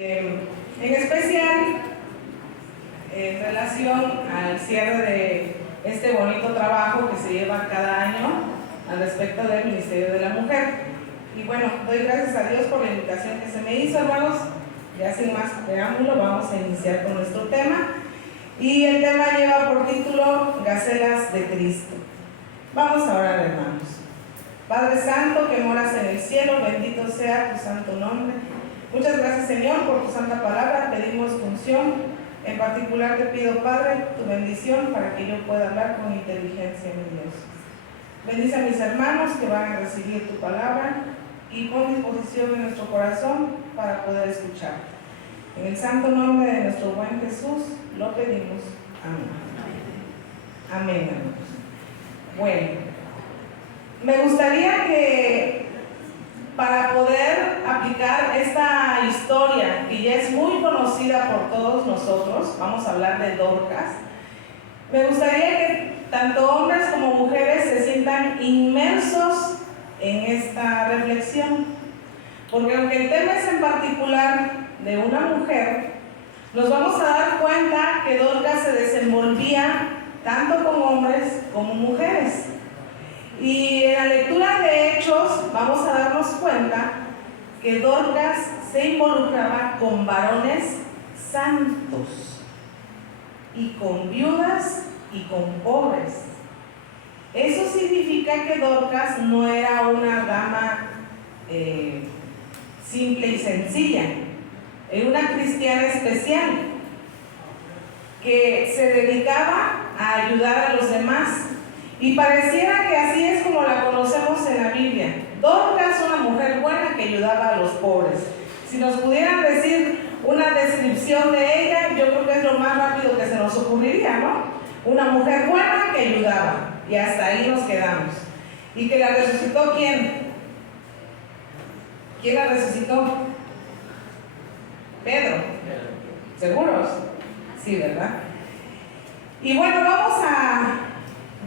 En especial en relación al cierre de este bonito trabajo que se lleva cada año al respecto del Ministerio de la Mujer. Y bueno, doy gracias a Dios por la invitación que se me hizo, hermanos. Ya sin más preámbulo, vamos a iniciar con nuestro tema. Y el tema lleva por título Gacelas de Cristo. Vamos a orar, hermanos. Padre Santo, que moras en el cielo, bendito sea tu santo nombre. Muchas gracias, Señor, por tu santa palabra. Pedimos tu unción. En particular te pido, Padre, tu bendición para que yo pueda hablar con inteligencia, mi Dios. Bendice a mis hermanos que van a recibir tu palabra y pon disposición en nuestro corazón para poder escuchar. En el santo nombre de nuestro buen Jesús lo pedimos. Amén. Amén, hermanos. Bueno, me gustaría que para poder aplicar esta historia, que ya es muy conocida por todos nosotros, vamos a hablar de Dorcas, me gustaría que tanto hombres como mujeres se sientan inmersos en esta reflexión, porque aunque el tema es en particular de una mujer, nos vamos a dar cuenta que Dorcas se desenvolvía tanto con hombres como mujeres. Y en la lectura de Hechos vamos a darnos cuenta que Dorcas se involucraba con varones santos y con viudas y con pobres. Eso significa que Dorcas no era una dama simple y sencilla, era una cristiana especial que se dedicaba a ayudar a los demás. Y pareciera que así es como la conocemos en la Biblia. Dorcas, una mujer buena que ayudaba a los pobres. Si nos pudieran decir una descripción de ella, yo creo que es lo más rápido que se nos ocurriría, ¿no? Una mujer buena que ayudaba. Y hasta ahí nos quedamos. ¿Y que la resucitó quién? ¿Quién la resucitó? Pedro. ¿Seguros? Sí, ¿verdad? Y bueno, vamos a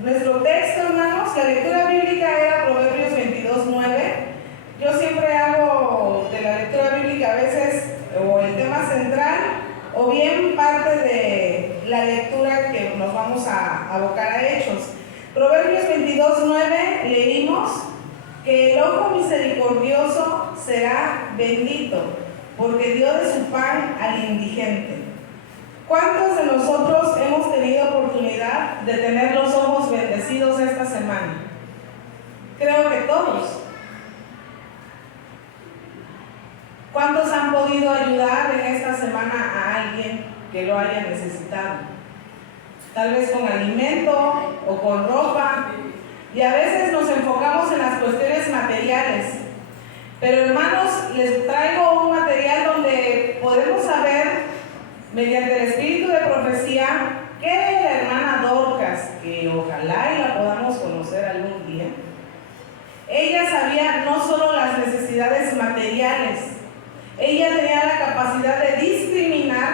nuestro texto, hermanos. La lectura bíblica era Proverbios 22:9. Yo siempre hago de la lectura bíblica a veces o el tema central o bien parte de la lectura que nos vamos a abocar a Hechos. Proverbios 22:9 leímos que el ojo misericordioso será bendito, porque dio de su pan al indigente. ¿Cuántos de nosotros hemos tenido oportunidad de tener los ojos bendecidos esta semana? Creo que todos. ¿Cuántos han podido ayudar en esta semana a alguien que lo haya necesitado? Tal vez con alimento o con ropa. Y a veces nos enfocamos en las cuestiones materiales. Pero hermanos, les traigo un material donde podemos saber, mediante el espíritu de profecía, que la hermana Dorcas, que ojalá y la podamos conocer algún día, ella sabía no solo las necesidades materiales, ella tenía la capacidad de discriminar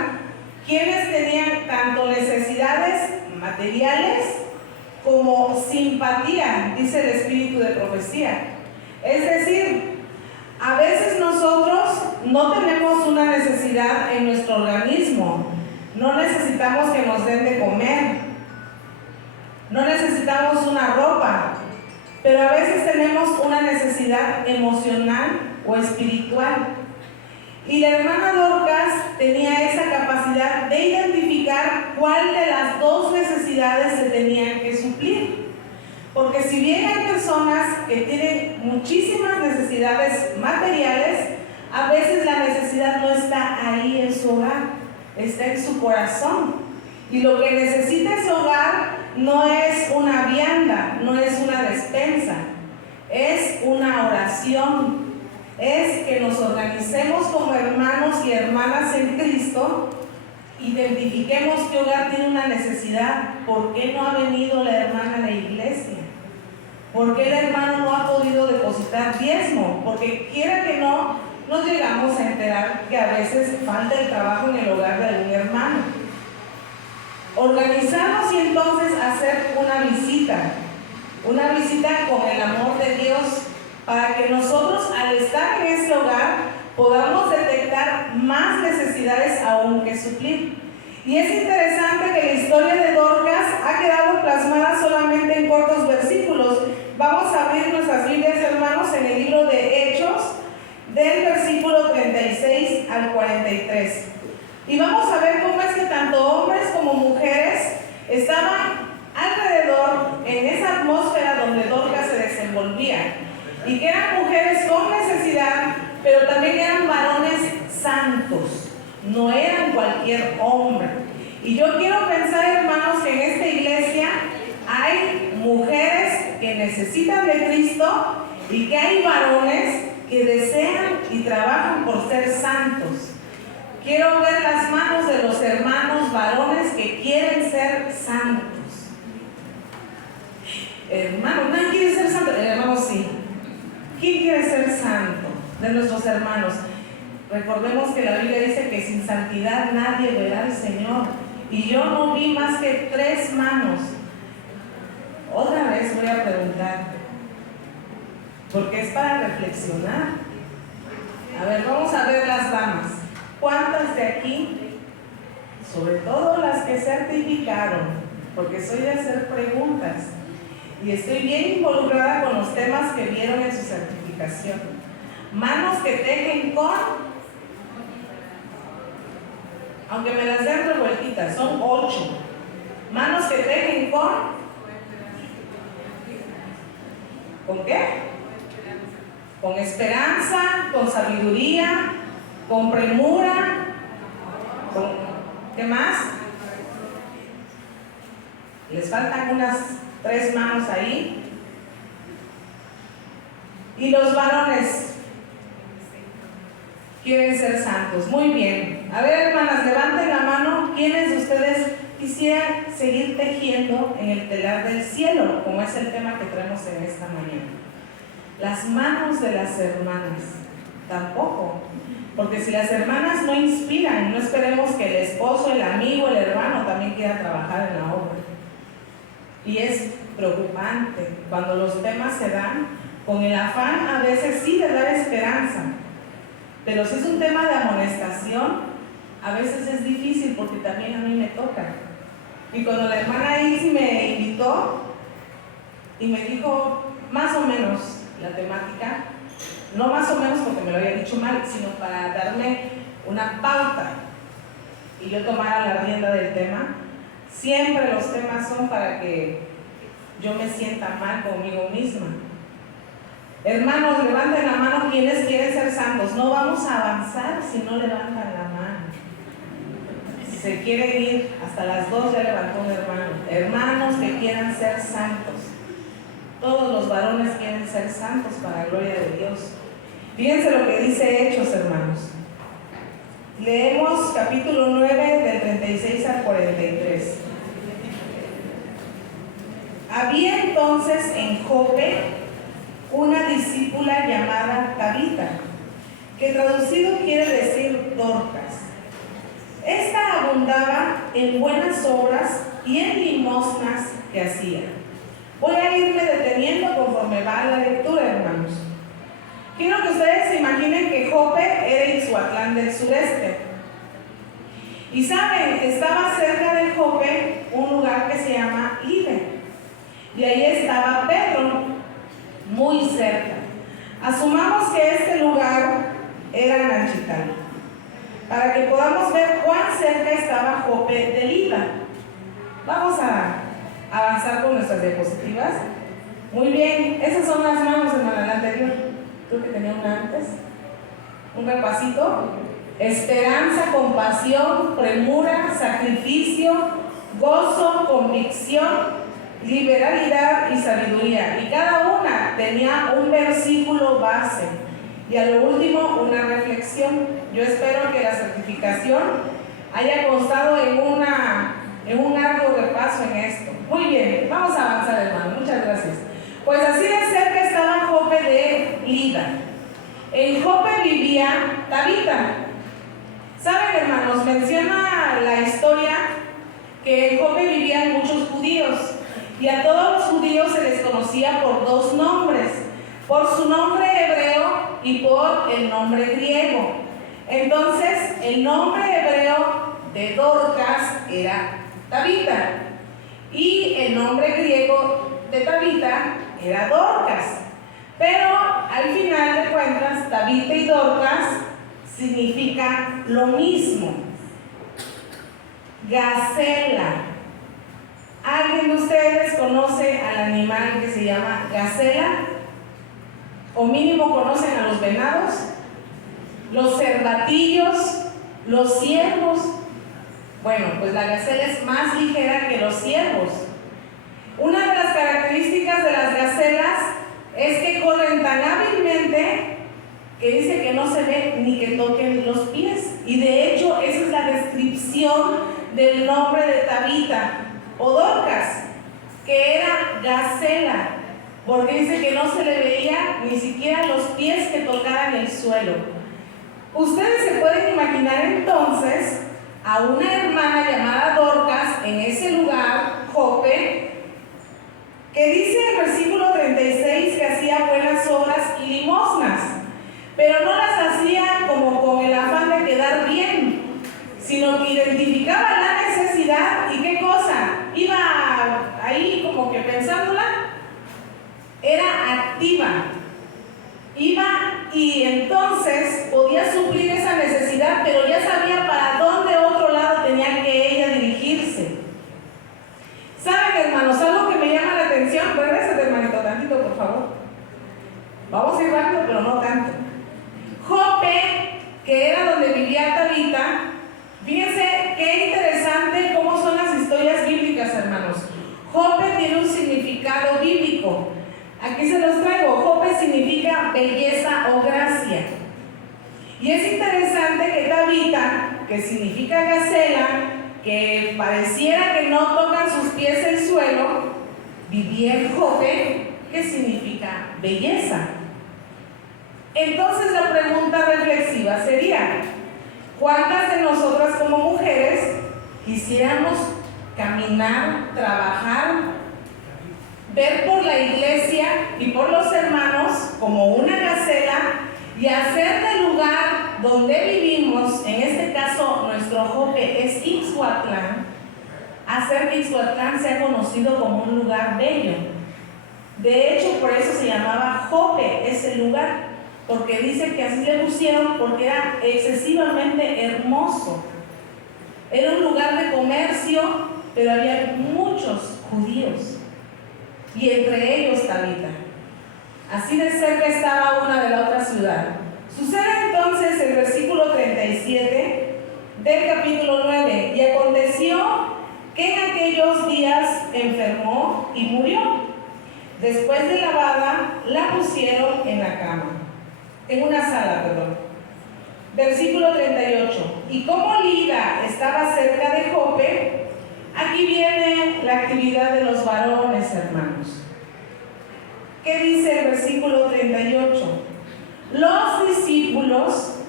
quienes tenían tanto necesidades materiales como simpatía, dice el espíritu de profecía. Es decir, a veces nosotros no tenemos una necesidad en nuestro organismo, no necesitamos que nos den de comer, no necesitamos una ropa, pero a veces tenemos una necesidad emocional o espiritual. Y la hermana Dorcas tenía esa capacidad de identificar cuál de las dos necesidades se tenían que suplir. Porque si bien hay personas que tienen muchísimas necesidades materiales, a veces la necesidad no está ahí en su hogar, está en su corazón. Y lo que necesita ese hogar no es una vianda, no es una despensa, es una oración. Es que nos organicemos como hermanos y hermanas en Cristo, identifiquemos qué hogar tiene una necesidad. ¿Por qué no ha venido la hermana a la iglesia? ¿Por qué el hermano no ha podido depositar diezmo? Porque quiera que no, nos llegamos a enterar que a veces falta el trabajo en el hogar de algún hermano. Organizarnos y entonces hacer una visita con el amor de Dios, para que nosotros al estar en ese hogar podamos detectar más necesidades aún que suplir. Y es interesante que la historia de Dorcas ha quedado plasmada solamente en cortos versículos. Vamos a abrir nuestras Biblias, hermanos, en el libro de Hechos, del versículo 36 al 43. Y vamos a ver cómo es que tanto hombres como mujeres estaban alrededor en esa atmósfera donde Dorcas se desenvolvía. Y que eran mujeres con necesidad, pero también eran varones santos. No eran cualquier hombre. Y yo quiero pensar, hermanos, que en esta iglesia hay mujeres que necesitan de Cristo y que hay varones que desean y trabajan por ser santos. Quiero ver las manos de los hermanos varones que quieren ser santos. Hermano, ¿nadie quiere ser santo? Hermano, sí. ¿Quién quiere ser santo de nuestros hermanos? Recordemos que la Biblia dice que sin santidad nadie verá al Señor. Y yo no vi más que 3 manos. Otra vez voy a preguntar, porque es para reflexionar. A ver, vamos a ver las damas. ¿Cuántas de aquí, sobre todo las que certificaron, porque soy de hacer preguntas y estoy bien involucrada con los temas que vieron en su certificación? Manos que tejen con, aunque me las den revueltitas, son 8. Manos que tejen ¿con qué? Con esperanza, con sabiduría, con premura, ¿qué más? Les faltan unas 3 manos ahí. Y los varones quieren ser santos. Muy bien. A ver, hermanas, levanten la mano. ¿Quiénes de ustedes quisieran seguir tejiendo en el telar del cielo? Como es el tema que traemos en esta mañana. Las manos de las hermanas. Tampoco. Porque si las hermanas no inspiran, no esperemos que el esposo, el amigo, el hermano también quiera trabajar en la obra. Y es preocupante cuando los temas se dan con el afán a veces sí de dar esperanza. Pero si es un tema de amonestación, a veces es difícil porque también a mí me toca. Y cuando la hermana Isi me invitó y me dijo más o menos la temática, no más o menos porque me lo había dicho mal, sino para darme una pauta y yo tomara la rienda del tema. Siempre los temas son para que yo me sienta mal conmigo misma. Hermanos, levanten la mano quienes quieren ser santos. No vamos a avanzar si no levantan la mano. Si se quieren ir, hasta las 2 ya levantó un hermano. Hermanos que quieran ser santos. Todos los varones quieren ser santos para la gloria de Dios. Fíjense lo que dice Hechos, hermanos. Leemos capítulo 9 del 36 al 43. Había entonces en Jope una discípula llamada Tabita, que traducido quiere decir Dorcas. Esta abundaba en buenas obras y en limosnas que hacía. Voy a irme deteniendo conforme va la lectura, hermanos. Quiero que ustedes se imaginen que Jope era Ixhuatlán del sureste. Y saben, estaba cerca de Jope un lugar que se llama Lide. Y ahí estaba Pedro, muy cerca. Asumamos que este lugar era Nanchitán, para que podamos ver cuán cerca estaba Jope de Lida. Vamos a avanzar con nuestras diapositivas. Muy bien, esas son las manos, hermana, la anterior. Creo que tenía una antes. Un repasito. Esperanza, compasión, premura, sacrificio, gozo, convicción, liberalidad y sabiduría. Y cada una tenía un versículo base. Y a lo último, una reflexión. Yo espero que la certificación haya constado en un largo repaso en esto. Muy bien, vamos a avanzar, hermano. Muchas gracias. Pues así de cerca estaba Jope de Lida. En Jope vivía Tabita. ¿Saben, hermanos? Menciona la historia que en Jope vivían muchos judíos. Y a todos los judíos se les conocía por 2 nombres. Por su nombre hebreo y por el nombre griego. Entonces, el nombre hebreo de Dorcas era Tabita y el nombre griego de Tabita era Dorcas. Pero al final de cuentas, Tabita y Dorcas significan lo mismo. Gacela. ¿Alguien de ustedes conoce al animal que se llama gacela? O mínimo conocen a los venados, los cervatillos, los ciervos. Bueno, pues la gacela es más ligera que los ciervos. Una de las características de las gacelas es que corren tan hábilmente que dice que no se ve ni que toquen los pies. Y de hecho, esa es la descripción del nombre de Tabita o Dorcas, que era gacela, porque dice que no se le veía ni siquiera los pies que tocaran el suelo. Ustedes se pueden imaginar entonces a una hermana llamada Dorcas en ese lugar, Jope, que dice en el versículo 36 que hacía buenas obras y limosnas, pero no las hacía como con el afán de quedar bien, sino que identificaba la necesidad y qué cosa, iba ahí como que pensándola, era activa, iba y entonces podía suplir esa necesidad, pero ya sabía para dónde otro lado tenía que ella dirigirse. ¿Saben, hermanos? Algo que me llama la atención, regrésate, hermanito, tantito, por favor. Vamos a ir rápido, pero no tanto. Jope, que era donde vivía Tabita, fíjense qué interesante cómo son las historias bíblicas, hermanos. Jope tiene un significado bíblico. Aquí se los traigo. Jope significa belleza o gracia. Y es interesante que Tabita, que significa gacela, que pareciera que no tocan sus pies el suelo, vivía en Jope, que significa belleza. Entonces la pregunta reflexiva sería: ¿cuántas de nosotras como mujeres quisiéramos caminar, trabajar, ver por la iglesia y por los hermanos como una gacela y hacer del lugar donde vivimos, en este caso nuestro Jope es Ixhuatlán, hacer que Ixhuatlán sea conocido como un lugar bello? De hecho, por eso se llamaba Jope ese lugar, porque dice que así le pusieron porque era excesivamente hermoso. Era un lugar de comercio, pero había muchos judíos, y entre ellos Tabita. Así de cerca estaba una de la otra ciudad. Sucede entonces el versículo 37 del capítulo 9. Y aconteció que en aquellos días enfermó y murió. Después de lavada, la pusieron en la cama, en una sala, perdón. Versículo 38. Y como Lida estaba cerca de Jope, aquí viene la actividad de los varones, hermanos. ¿Qué dice el versículo 38? Los discípulos,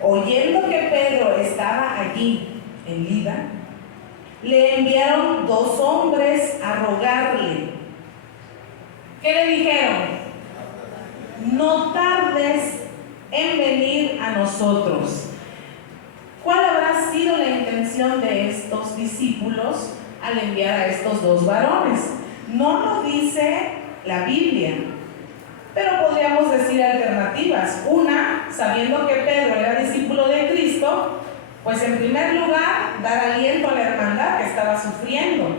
oyendo que Pedro estaba allí en Lida, le enviaron 2 hombres a rogarle. ¿Qué le dijeron? No tardes en venir a nosotros. ¿Cuál habrá sido la intención de estos discípulos al enviar a estos 2 varones? No lo dice la Biblia, pero podríamos decir alternativas. Una, sabiendo que Pedro era discípulo de Cristo, pues en primer lugar, dar aliento a la hermandad que estaba sufriendo.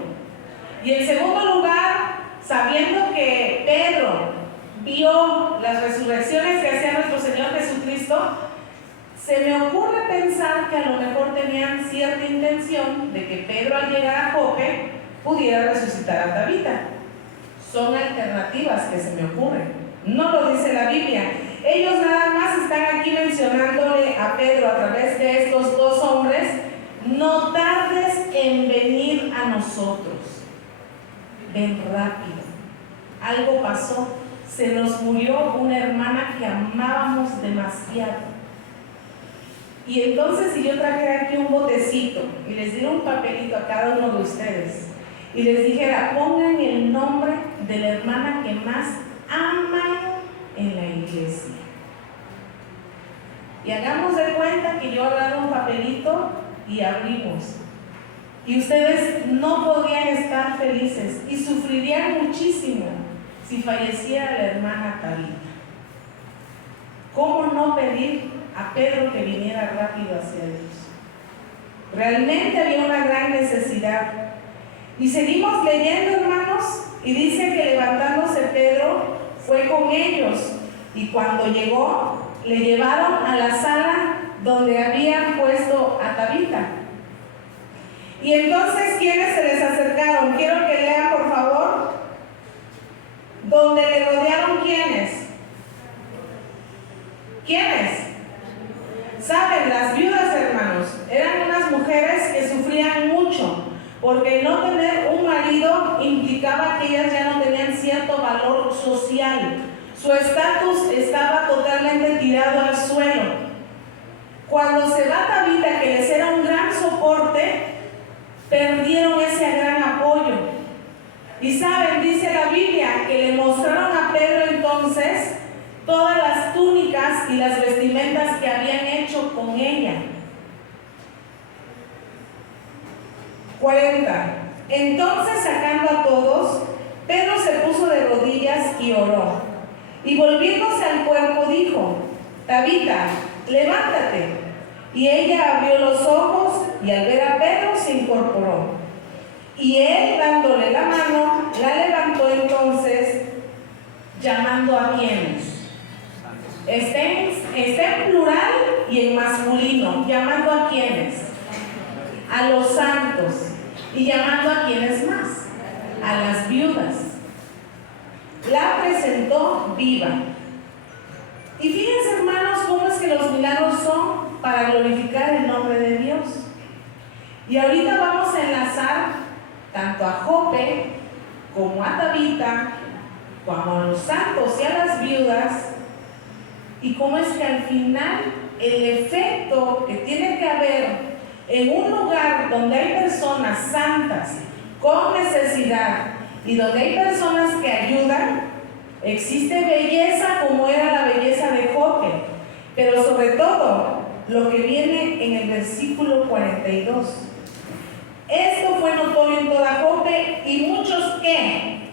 Y en segundo lugar, sabiendo que Pedro vio las resurrecciones que hacía nuestro Señor Jesucristo, se me ocurre pensar que a lo mejor tenían cierta intención de que Pedro, al llegar a Jope, pudiera resucitar a Tabita. Son alternativas que se me ocurren. No lo dice la Biblia. Ellos nada más están aquí mencionándole a Pedro a través de estos 2 hombres: no tardes en venir a nosotros. Ven rápido. Algo pasó. Se nos murió una hermana que amábamos demasiado. Y entonces, si yo trajera aquí un botecito y les diera un papelito a cada uno de ustedes y les dijera: pongan el nombre de la hermana que más aman en la iglesia, y hagamos de cuenta que yo agarro un papelito y abrimos. Y ustedes no podrían estar felices y sufrirían muchísimo si falleciera la hermana Tabita. ¿Cómo no pedir a Pedro que viniera rápido hacia Dios? Realmente había una gran necesidad. Y seguimos leyendo, hermanos, y dice que levantándose Pedro fue con ellos, y cuando llegó le llevaron a la sala donde habían puesto a Tabita. Y entonces, ¿quiénes se les acercaron? Quiero que lean, por favor. Donde le rodearon, ¿quiénes? ¿Quiénes? Saben, las viudas, hermanos, eran unas mujeres que sufrían mucho, porque no tener un marido implicaba que ellas ya no tenían cierto valor social. Su estatus estaba totalmente tirado al suelo. Cuando se va Tabita, que les era un gran soporte, perdieron ese gran apoyo. Y saben, dice la Biblia, que le mostraron a Pedro entonces todas las túnicas y las vestimentas que habían hecho con ella. 40. Entonces, sacando a todos, Pedro se puso de rodillas y oró. Y volviéndose al cuerpo dijo: Tabita, levántate. Y ella abrió los ojos y al ver a Pedro se incorporó. Y él, dándole la mano, la levantó entonces, llamando a quienes. Está en plural y en masculino. Llamando a quienes. A los santos. Y llamando a quienes más. A las viudas. La presentó viva. Y fíjense, hermanos, cómo es que los milagros son para glorificar el nombre de Dios. Y ahorita vamos a enlazar tanto a Jope como a Tabita, como a los santos y a las viudas, y cómo es que al final el efecto que tiene que haber en un lugar donde hay personas santas con necesidad y donde hay personas que ayudan, existe belleza como era la belleza de Jope, pero sobre todo lo que viene en el versículo 42. Esto fue notorio en toda Jope y muchos ¿qué?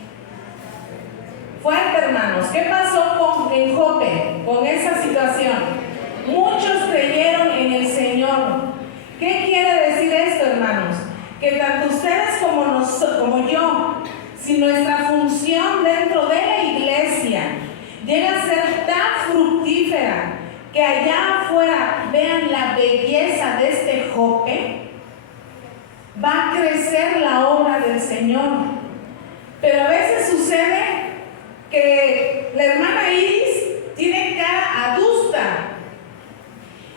Fuerte, hermanos. ¿Qué pasó en Jope con esa situación? Muchos creyeron en el Señor. ¿Qué quiere decir esto, hermanos? Que tanto ustedes como yo, si nuestra función dentro de la iglesia llega a ser tan fructífera que allá afuera vean la belleza de este Jope, va a crecer la obra del Señor. Pero a veces sucede que la hermana Iris tiene cara adusta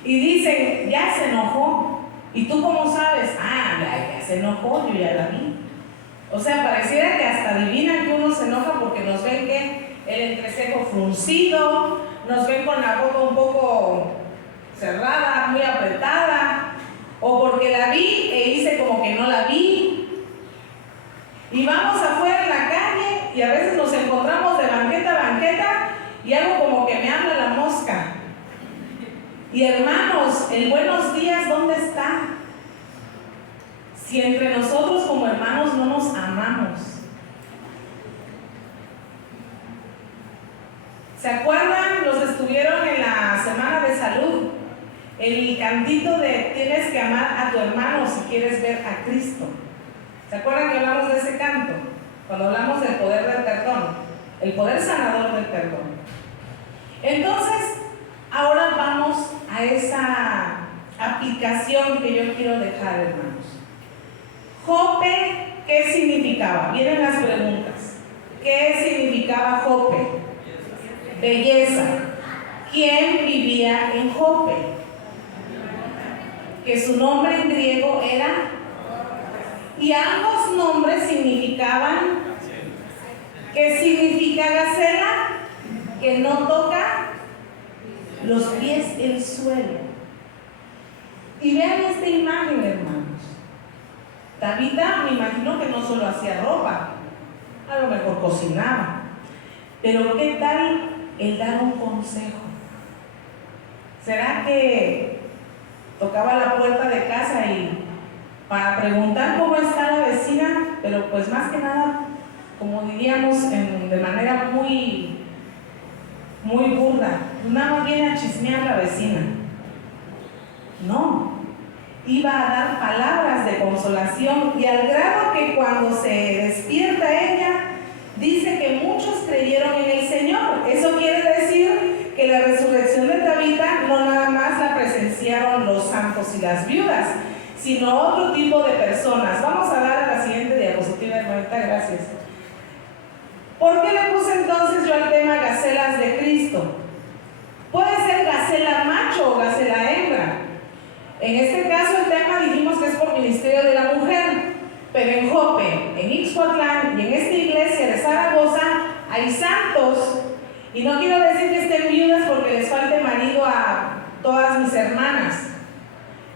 y dicen: ya se enojó. ¿Y tú cómo sabes? Ah, ya se enojó, yo ya la vi. O sea, pareciera que hasta adivinan que uno se enoja porque nos ven que el entrecejo fruncido, nos ven con la boca un poco cerrada, muy apretada, o porque la vi e hice como que no la vi. Y vamos afuera en la calle y a veces nos encontramos de banqueta a banqueta y algo como que me habla la mosca. Y hermanos, el buenos días, ¿dónde está? Si entre nosotros como hermanos no nos amamos. ¿Se acuerdan? Los estuvieron en la semana de salud. El cantito de tienes que amar a tu hermano si quieres ver a Cristo. ¿Se acuerdan que hablamos de ese canto? Cuando hablamos del poder del perdón, el poder sanador del perdón. Entonces, ahora vamos a esa aplicación que yo quiero dejar, hermanos. Jope, ¿qué significaba? Vienen las preguntas. ¿Qué significaba Jope? Belleza. ¿Quién vivía en Jope? Que su nombre en griego era, y ambos nombres significaban, ¿qué significa Gacela? Que no toca los pies el suelo. Y vean esta imagen, hermanos. Tabita, me imagino que no solo hacía ropa, a lo mejor cocinaba, pero ¿qué tal el dar un consejo? ¿Será que tocaba la puerta de casa y para preguntar cómo está la vecina? Pero pues más que nada, como diríamos de manera muy burda, nada más viene a chismear la vecina. No, iba a dar palabras de consolación, y al grado que cuando se despierta ella, dice que muchos creyeron en el Señor. Eso quiere decir que la resurrección de Tabita no nada más la presenciaron los santos y las viudas, sino otro tipo de personas. Vamos a dar a la siguiente diapositiva, hermanita, gracias. ¿Por qué le puse entonces yo el tema gacelas de Cristo? Puede ser gacela macho o gacela hembra. En este caso el tema dijimos que es por ministerio de la mujer, pero en Jope, en Ixhuatlán y en esta iglesia de Zaragoza hay santos, y no quiero decir que estén viudas porque les falte marido a todas mis hermanas,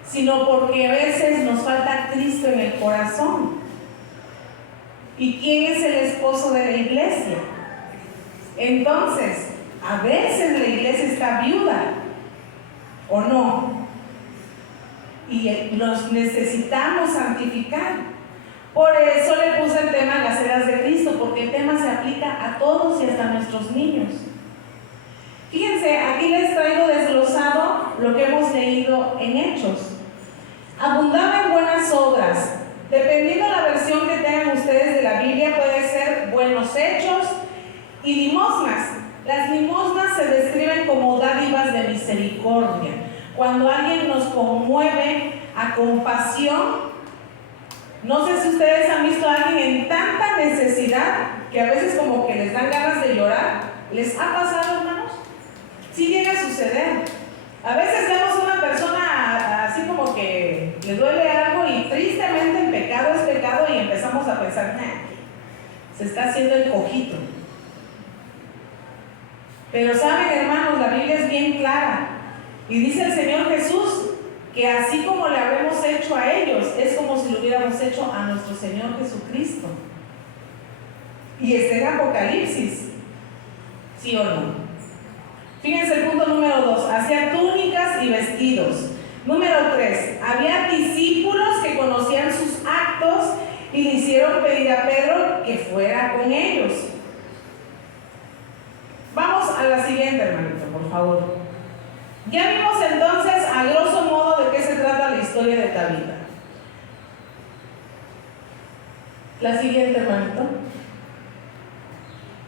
sino porque a veces nos falta Cristo en el corazón. ¿Y quién es el esposo de la iglesia? Entonces, a veces la iglesia está viuda, ¿o no? Y nos necesitamos santificar. Por eso le puse el tema gacelas de Cristo, porque el tema se aplica a todos y hasta a nuestros niños. Fíjense, aquí les traigo desglosado lo que hemos leído en Hechos. Abundaba en buenas obras. Dependiendo de la versión que tengan ustedes de la Biblia, puede ser buenos hechos y limosnas. Las limosnas se describen como dádivas de misericordia. Cuando alguien nos conmueve a compasión, no sé si ustedes han visto a alguien en tanta necesidad que a veces como que les dan ganas de llorar. ¿Les ha pasado, hermanos? Sí llega a suceder. A veces vemos a una persona así como que le duele algo y tristemente el pecado es pecado y empezamos a pensar, se está haciendo el cojito. Pero saben, hermanos, la Biblia es bien clara y dice el Señor Jesús que así como le habemos hecho a ellos, es como si lo hubiéramos hecho a nuestro Señor Jesucristo. Y está en Apocalipsis, ¿sí o no? Fíjense el punto número 2, hacía túnicas y vestidos. Número 3, había discípulos que conocían sus actos y le hicieron pedir a Pedro que fuera con ellos. Vamos a la siguiente, hermanito, por favor. Ya vimos entonces a grosso modo de qué se trata la historia de Tabita. La siguiente, hermanito.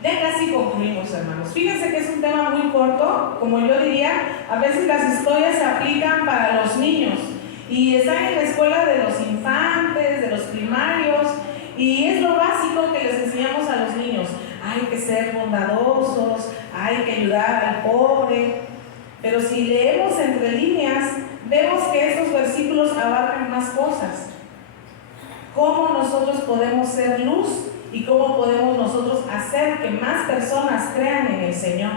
Ya casi concluimos, hermanos. Fíjense que es un tema muy corto, como yo diría, a veces las historias se aplican para los niños y están en la escuela de los infantes, de los primarios, y es lo básico que les enseñamos a los niños. Hay que ser bondadosos, hay que ayudar al pobre, pero si leemos entre líneas, vemos que estos versículos abarcan más cosas. ¿Cómo nosotros podemos ser luz? ¿Y cómo podemos nosotros hacer que más personas crean en el Señor?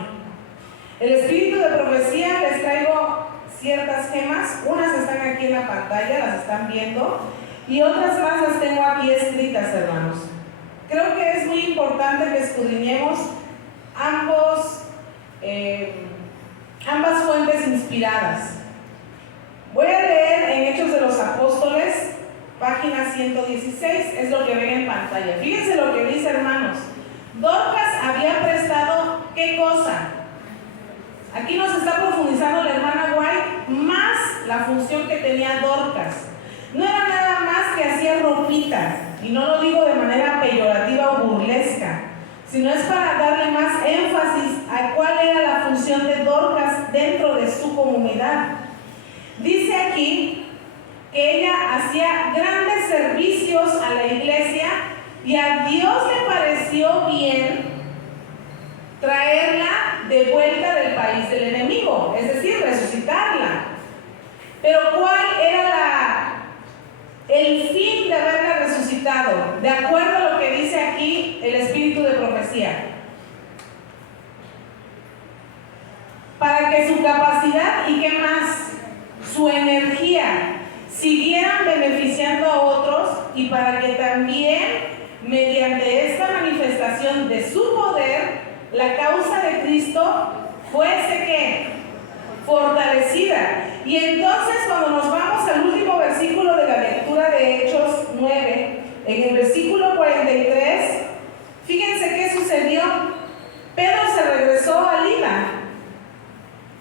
El espíritu de profecía, les traigo ciertas gemas. Unas están aquí en la pantalla, las están viendo, y otras más las tengo aquí escritas, hermanos. Creo que es muy importante que escudriñemos ambas fuentes inspiradas. Voy a leer en Hechos de los Apóstoles, página 116, es lo que ven en pantalla. Fíjense lo que dice, hermanos. Dorcas había prestado, ¿qué cosa? Aquí nos está profundizando la hermana White más la función que tenía Dorcas. No era nada más que hacía ropita, y no lo digo de manera peyorativa o burlesca, sino es para darle más énfasis a cuál era la función de Dorcas dentro de su comunidad. Dice aquí que ella hacía grandes servicios a la iglesia y a Dios le pareció bien traerla de vuelta del país del enemigo, es decir, resucitarla. Pero ¿cuál era el fin de haberla resucitado? De acuerdo a lo que dice aquí el espíritu de profecía. Para que su capacidad y qué más, su energía siguieran beneficiando a otros, y para que también mediante esta manifestación de su poder la causa de Cristo fuese ¿qué? fortalecida. Y entonces cuando nos vamos al último versículo de la lectura de Hechos 9, en el versículo 43, fíjense qué sucedió. Pedro se regresó a Lida.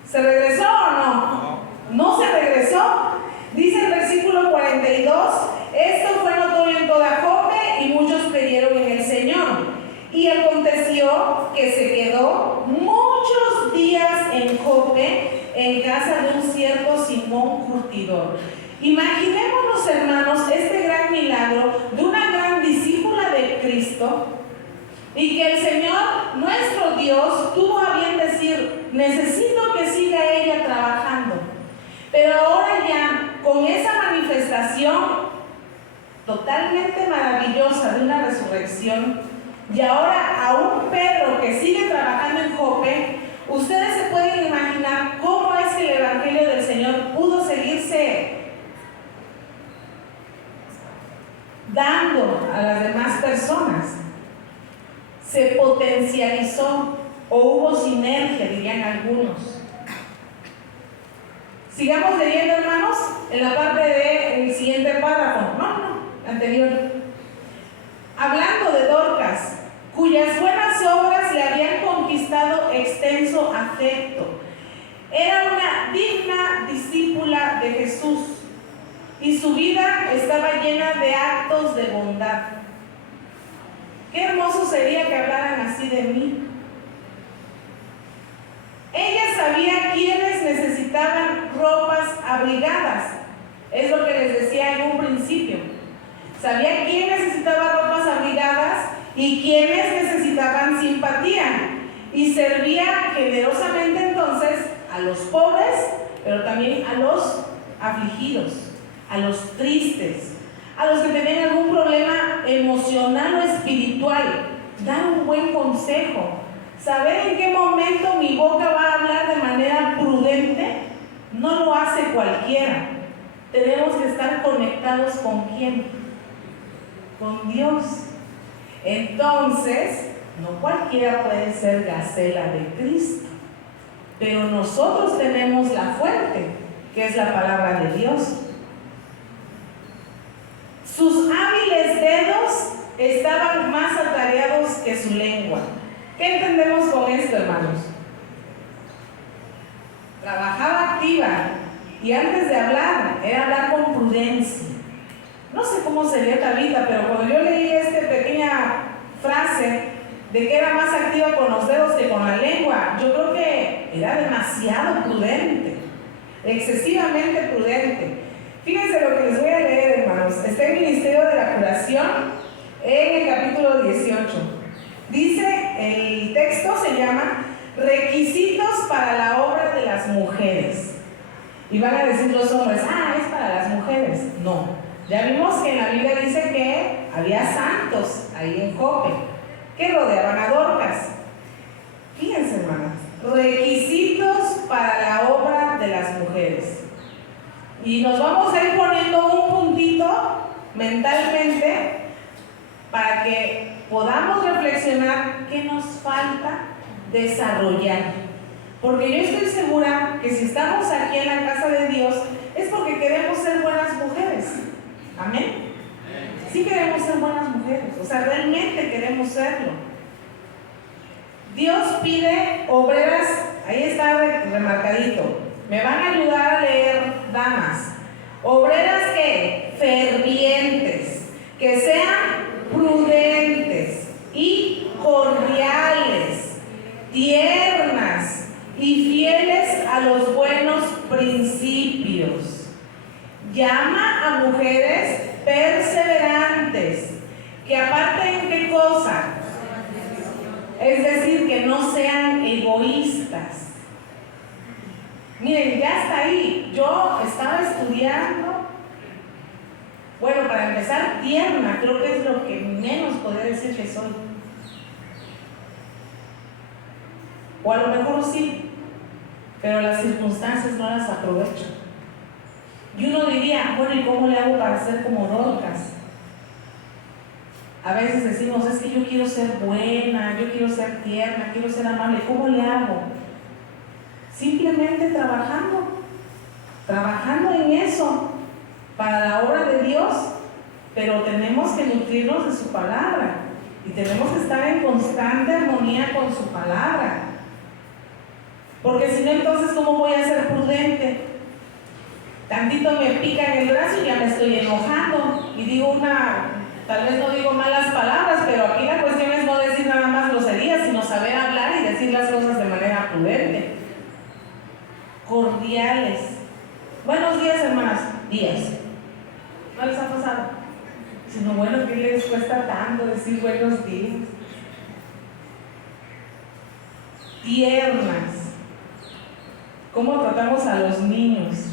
¿Se regresó o no? No se regresó. Dice el versículo 42, esto fue notorio en toda Jope y muchos creyeron en el Señor. Y aconteció que se quedó muchos días en Jope, en casa de un cierto Simón curtidor. Imaginémonos, hermanos, este gran milagro de una gran discípula de Cristo, y que el Señor, nuestro Dios, tuvo a bien decir: necesito que siga ella trabajando. Pero ahora ya, con esa manifestación totalmente maravillosa de una resurrección, y ahora a un Pedro que sigue trabajando en Jope, ustedes se pueden imaginar cómo es que el Evangelio del Señor pudo seguirse dando a las demás personas. Se potencializó, o hubo sinergia, dirían algunos. Sigamos leyendo, hermanos, en la parte del siguiente párrafo. Anterior. Hablando de Dorcas, cuyas buenas obras le habían conquistado extenso afecto. Era una digna discípula de Jesús y su vida estaba llena de actos de bondad. Qué hermoso sería que hablaran así de mí. Ella sabía quiénes necesitaban ropas abrigadas. Es lo que les decía en un principio. Sabía quién necesitaba ropas abrigadas y quiénes necesitaban simpatía. Y servía generosamente entonces a los pobres, pero también a los afligidos, a los tristes, a los que tenían algún problema emocional o espiritual. Dar un buen consejo. Saber en qué momento mi boca va a hablar de manera prudente, no lo hace cualquiera. Tenemos que estar conectados ¿con quién? Con Dios. Entonces, no cualquiera puede ser Gacela de Cristo, pero nosotros tenemos la fuente, que es la palabra de Dios. Sus hábiles dedos estaban más atareados que su lengua. ¿Qué entendemos con esto, hermanos? Trabajaba activa, y antes de hablar, era hablar con prudencia. No sé cómo sería Tabita, pero cuando yo leí esta pequeña frase de que era más activa con los dedos que con la lengua, yo creo que era demasiado prudente, excesivamente prudente. Fíjense lo que les voy a leer, hermanos. Está en el Ministerio de la Curación, en el capítulo 18. Dice, el texto se llama Requisitos para la obra de las mujeres. Y van a decir los hombres: es para las mujeres. No, ya vimos que en la Biblia dice que había santos ahí en Jope que rodeaban a Dorcas. Fíjense, hermanas, requisitos para la obra de las mujeres. Y nos vamos a ir poniendo un puntito mentalmente para que podamos reflexionar qué nos falta desarrollar. Porque yo estoy segura que si estamos aquí en la casa de Dios es porque queremos ser buenas mujeres. Amén. Sí queremos ser buenas mujeres, o sea, realmente queremos serlo. Dios pide obreras, ahí está remarcadito. Me van a ayudar a leer, damas. Obreras que fervientes, que sean prudentes y cordiales, tiernas y fieles a los buenos principios. Llama a mujeres perseverantes, que aparten ¿qué cosa? Es decir, que no sean egoístas. Miren, ya está ahí. Yo estaba estudiando. Bueno, para empezar, tierna, creo que es lo que menos podría decir que soy. O a lo mejor sí, pero las circunstancias no las aprovecho. Y uno diría: bueno, ¿y cómo le hago para ser como Dorcas? A veces decimos: es que yo quiero ser buena, yo quiero ser tierna, quiero ser amable. ¿Cómo le hago? Simplemente trabajando en eso para la obra de Dios, pero tenemos que nutrirnos de su palabra y tenemos que estar en constante armonía con su palabra, porque si no, entonces ¿cómo voy a ser prudente? Tantito me pica en el brazo y ya me estoy enojando y digo tal vez no digo malas palabras, pero aquí la cuestión es no decir nada más groserías, sino saber hablar y decir las cosas de manera prudente, cordiales. Buenos días, hermanas. Días. ¿No les ha pasado? Sino, bueno, ¿qué les cuesta tanto decir buenos días? Tiernas. ¿Cómo tratamos a los niños?